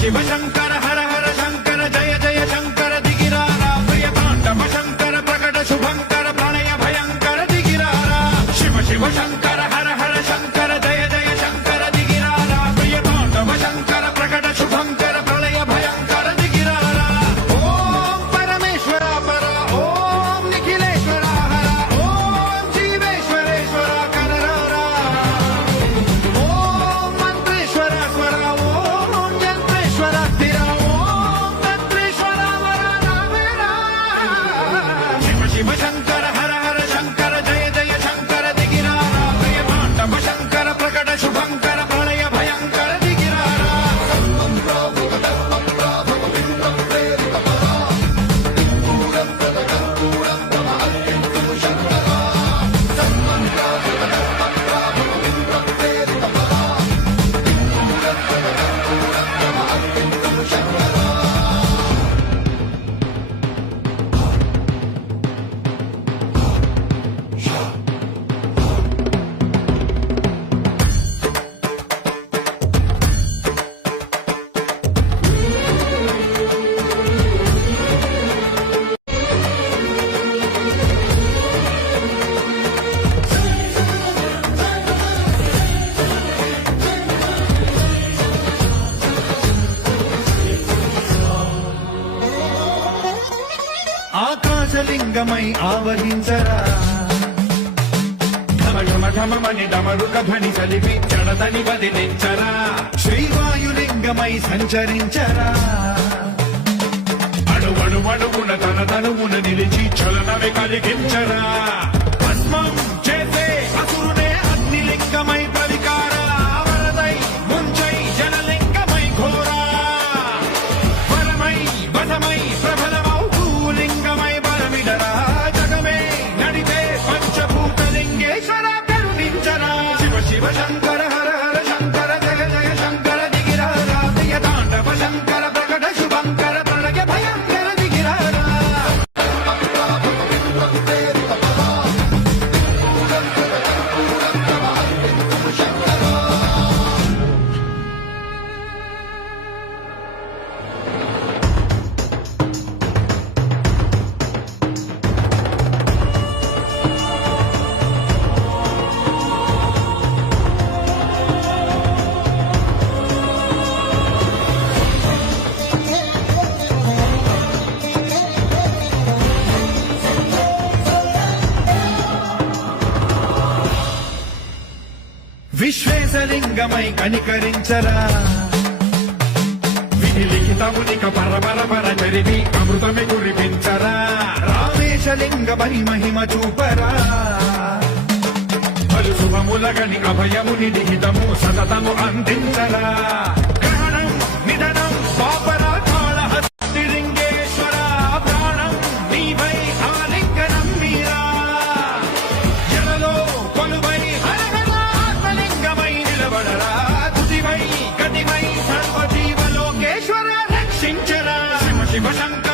శివ శంకర హర హర శంకర జయ జయ శంకర దిగిరారా ప్రియతాండవ శంకర ప్రకట శుభంకర ప్రణయ భయంకర దిగిరారా శివ శివ శంకర హర హర శంకర జయ జయ శంకర దిగిరారా ప్రియతాండవ శంకర ప్రకట శుభంకర ప్రళయ భయంకర దిగిరారా ఓం పరమేశ్వర పర ఓం నిఖిలేశ్వర హర ఓం జీవేశ్వరేశ్వర కరరారా ఓం మంత్రేశ్వర స్వర ఓం యంత్రేశ్వర స్థిర ఓం తంత్రేశ్వర వర నావేరా శివ శివ శంకర హర హర శంకర జయ జయ శంకర దిగిరారా ప్రియతాండవ శంకర ప్రకట శుభంకర ప్రళయ భయంకర దిగిరారా ఆకాశలింగమై ఆవహించరా ఢమఢమని డమరుక ధ్వని కలిపి జడదని వదిలించరా శ్రీవాయులింగమై సంచరించరా అణువణువున తన తనువున నిలిచి చలనమే కలిగించరా భస్మం చేసే అసురునే అగ్నిలింగమై పరికారా వరదై ముంచై జలలింగమై ఘోరా వరమై వధమై ప్రబలమౌ భూలింగమై బలమిడరా జగమే నడితే పంచభూతలింగేశ్వర కరుణించరా శివ శివ శంకర హర హర శంకర జయ జయ శంకర దిగిరారా ప్రియతాండవ శంకర ప్రకట శుభంకర ప్రళయ భయంకర దిగిరారా విశ్వేశలింగమై కనికరించరా విధి లిఖితమునిక పరపర చరివి అమృతమే కురిపించరా రామేశలింగమై మహిమ చూపరా పలు శుభములగని అభయముని నిహితము సతతము అందించరా గ్రహణం నిధనం పాపరా కాళహస్తిలింగేశ్వర ప్రాణం నీవై ఆలింగనం మీరా జలలో కొలువై హరహరాత్మలింగమై నిలబడరా తుదివై గతివై సర్వజీవలోకేశ్వర రక్షించరా శివ శివ శంకర